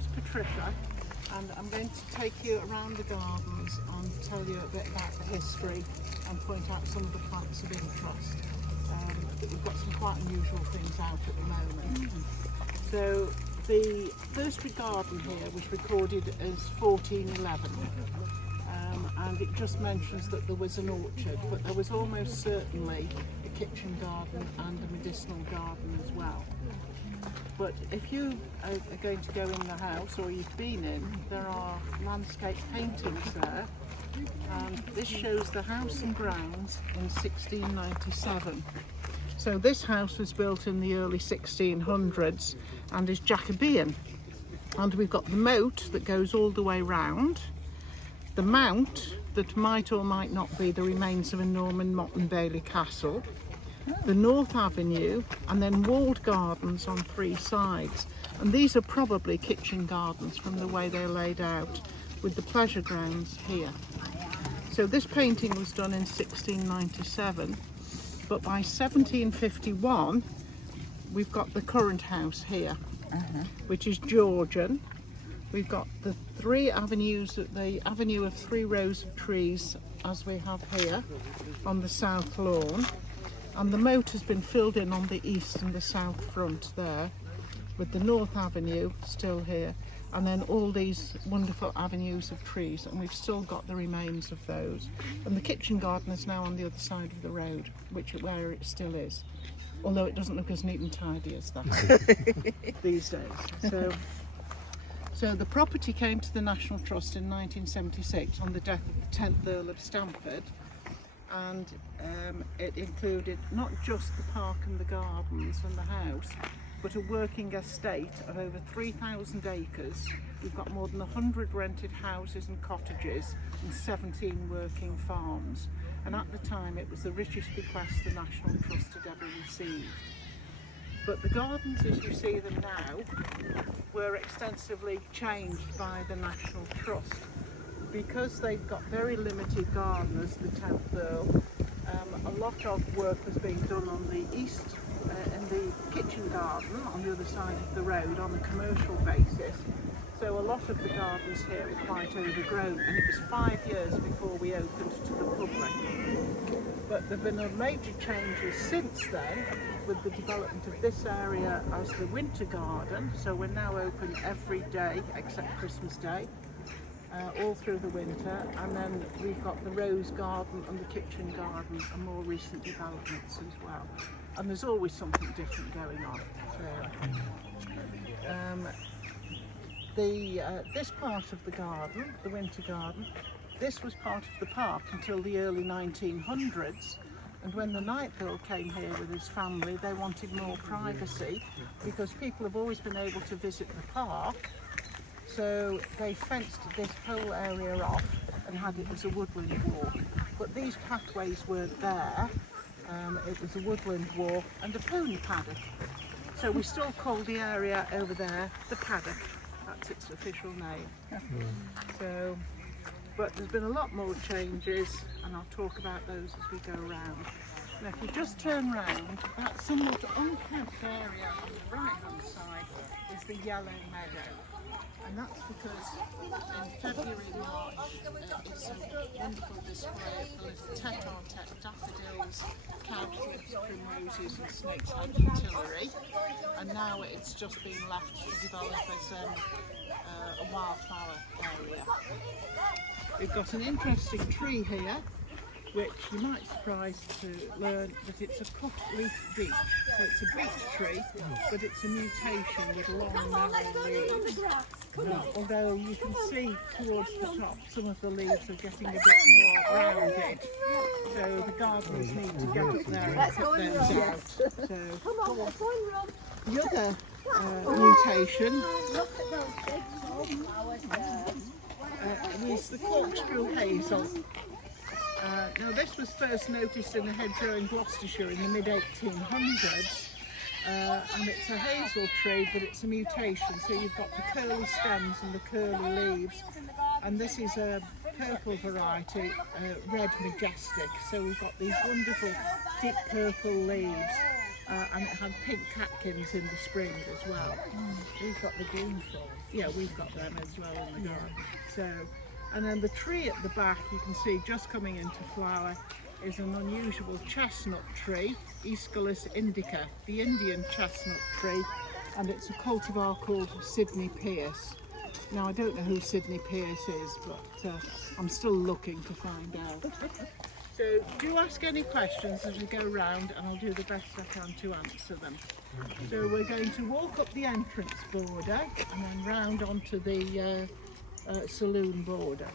name's Patricia, and I'm going to take you around the gardens and tell you a bit about the history and point out some of the plants of interest. We've got some quite unusual things out at the moment. So the first garden here was recorded as 1411, and it just mentions that there was an orchard, but there was almost certainly a kitchen garden and a medicinal garden as well. But if you are going to go in the house, or you've been in, there are landscape paintings there, and this shows the house and grounds in 1697. So this house was built in the early 1600s and is Jacobean. And we've got the moat that goes all the way round, the mount that might or might not be the remains of a Norman Motte and Bailey castle, the North Avenue, and then walled gardens on three sides. And these are probably kitchen gardens from the way they're laid out, with the pleasure grounds here. So this painting was done in 1697, but by 1751 we've got the current house here, which is Georgian. We've got the three avenues, the avenue of three rows of trees as we have here on the south lawn. And the moat has been filled in on the east and the south front there, with the North Avenue still here, and then all these wonderful avenues of trees, and we've still got the remains of those. And the kitchen garden is now on the other side of the road, where it still is, although it doesn't look as neat and tidy as that these days. So the property came to the National Trust in 1976 on the death of the 10th Earl of Stamford. And it included not just the park and the gardens and the house, but a working estate of over 3,000 acres. We've got more than 100 rented houses and cottages and 17 working farms. And at the time it was the richest bequest the National Trust had ever received. But the gardens as you see them now were extensively changed by the National Trust. Because they've got very limited gardeners, the 10th Earl, a lot of work was being done on the east, in the kitchen garden on the other side of the road on a commercial basis. So a lot of the gardens here were quite overgrown, and it was 5 years before we opened to the public. But there have been major changes since then with the development of this area as the winter garden. So we're now open every day except Christmas Day. All through the winter, and then we've got the rose garden and the kitchen garden and more recent developments as well. And there's always something different going on. So, this part of the garden, the winter garden, this was part of the park until the early 1900s. And when the 9th Earl came here with his family, they wanted more privacy because people have always been able to visit the park. So they fenced this whole area off and had it as a woodland walk. But these pathways weren't there. It was a woodland walk and a pony paddock. So we still call the area over there the paddock. That's its official name. So, but there's been a lot more changes, and I'll talk about those as we go around. Now if you just turn round, that somewhat unkempt area on the right hand side is the Yellow Meadow. And that's because in February, March, it's a wonderful display of tete-a-tete daffodils, cowslips, primroses and snake's head fritillary. And now it's just been left to develop as a wildflower area. We've got an interesting tree here, which you might be surprised to learn that it's a cutleaf beech. So it's a beech tree, but it's a mutation with long, narrow leaves. Although you can see towards the top, some of the leaves are getting a bit more rounded. So the gardeners need to get up there and cut those out. So the other mutation is the corkscrew hazel. Now this was first noticed in a hedgerow in Gloucestershire in the mid-1800s, and it's a hazel tree, but it's a mutation, so you've got the curly stems and the curly leaves, and this is a purple variety, Red Majestic, so we've got these wonderful deep purple leaves, and it had pink catkins in the spring as well. We've got the green fall. Yeah, we've got them as well in the garden. So, and then the tree at the back, you can see just coming into flower, is an unusual chestnut tree, Aesculus indica, the Indian chestnut tree, and it's a cultivar called Sydney Pierce. Now, I don't know who Sydney Pierce is, but I'm still looking to find out. So do ask any questions as we go round, and I'll do the best I can to answer them. So we're going to walk up the entrance border and then round onto the saloon border.